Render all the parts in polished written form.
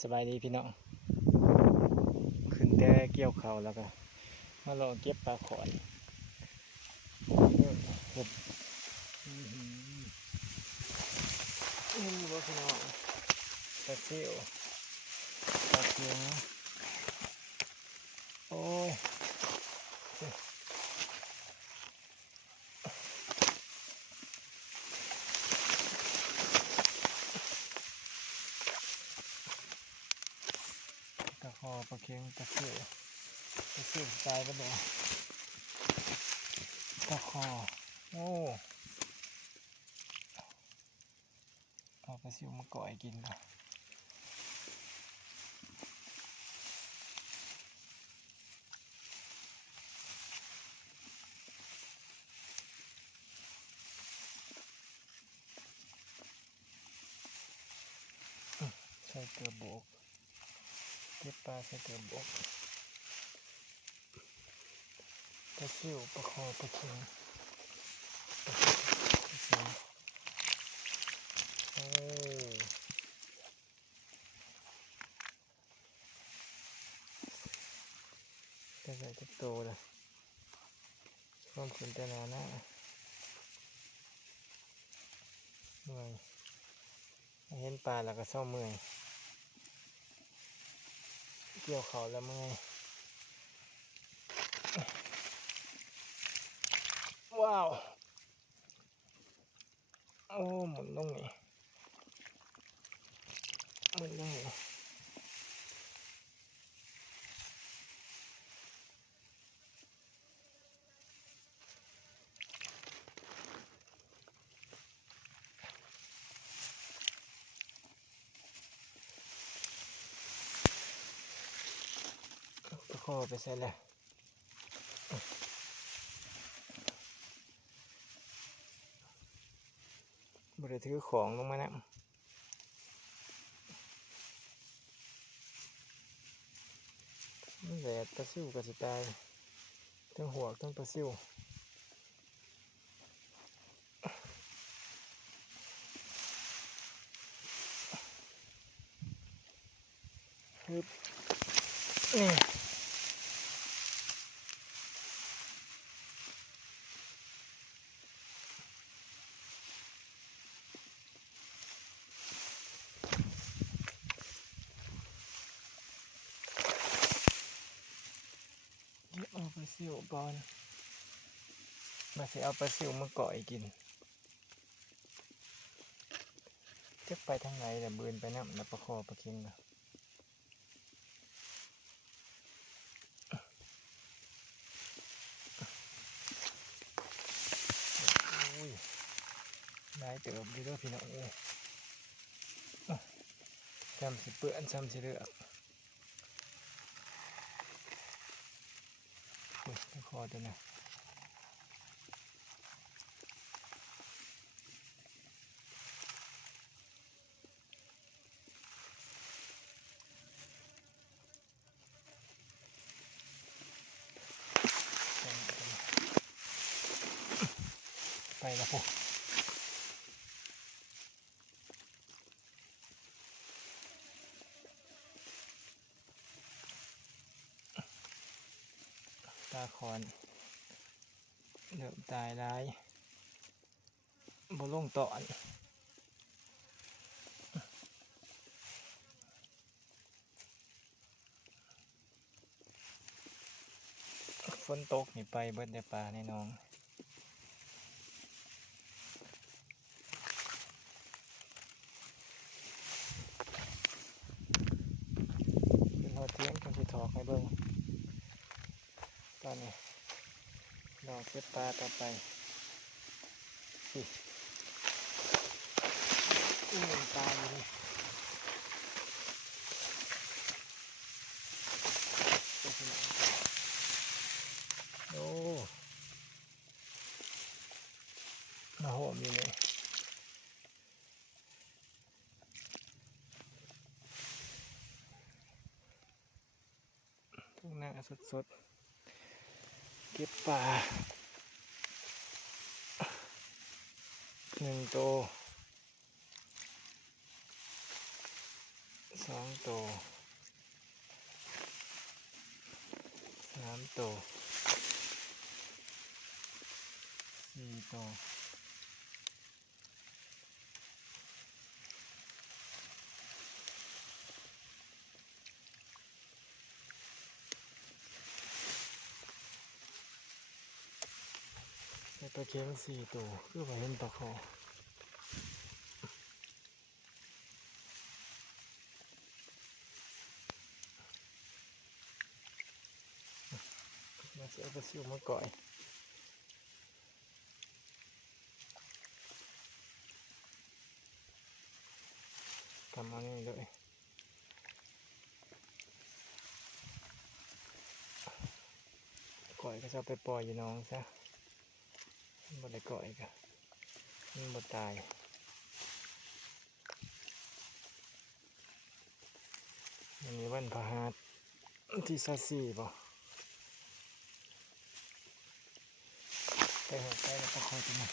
สบายดีพี่น้องขึ้นแต่เกี่ยวเขาแล้วก็มาลองเก็บปลาขอนเห็ดนี่บ่พี่น้องปลาซิวปลาเขียวโอ้ยตะคอปลาเค็งปลาซิวตายไปแล้วตะคอโอ้เอาปลาซิวมาก่อยกินก่อนใส่เกลือโบกเก็บปลาใส่เกลือโบกปลาซิวปลาคอปลาเค็งปลาซิวโอ้จะใส่จะโตเลยความขุ่นแต่หนาหน้าเมื่อยเห็นปลาแล้วก็เศร้าเมื่อยเกี่ยวเขาแล้วเมื่อยว้าวโอ้หมุนตรงนี้หมุนตรงนี้ตะขอไปใส่เลยบริถือของลงมานะแดดปลาซิวก็จะตายทั้งหัวทั้งปลาซิวฮึบนี่เอาปลาซิวบอลมาสิเอาปลาซิวมาก่อยกินจะไปทางไหนแต่บืนไปน้ำแล้วปลาคอปลาเค็งนะอุ้ยได้เติบดีด้วยพี่น้องเอ้ยซ้ำสิเปื้อนซ้ำสิเลือกตะขอตัวนี้ไปแล้วพวกตาคอนเริ่มตายร้ายบ่ลงตอนฝนตกนี่ไปเบิดในป่าในน้องเป็นหัวเทียงกันสิถอกให้เบิ่งตอนนี้เราเก็บปลาต่อไปสิปลาอยู่นี่โอ้มาโหมอยู่เลยทุ่งนาสดๆเก็บปลา1 ตัว 2 ตัว 3 ตัว 4 ตัวใส่ปลาเค็ง4 ตัวคือว่าเห็นปลาคอมาเสียปลาซิวมาก่อยทำเอานี่เลยก่อยก็จะเอาไปปล่อยอยู่น้องซะบ่ได้ก่อยก็มันบ่ตายอันนี้วันพฤหัสที่24บ่ไปหาไปแล้วก็คอยตัวนั้น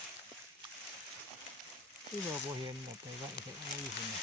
ที่เราบ่เห็นแบบไปไว้ไปเอาอยู่พุ่นน่ะ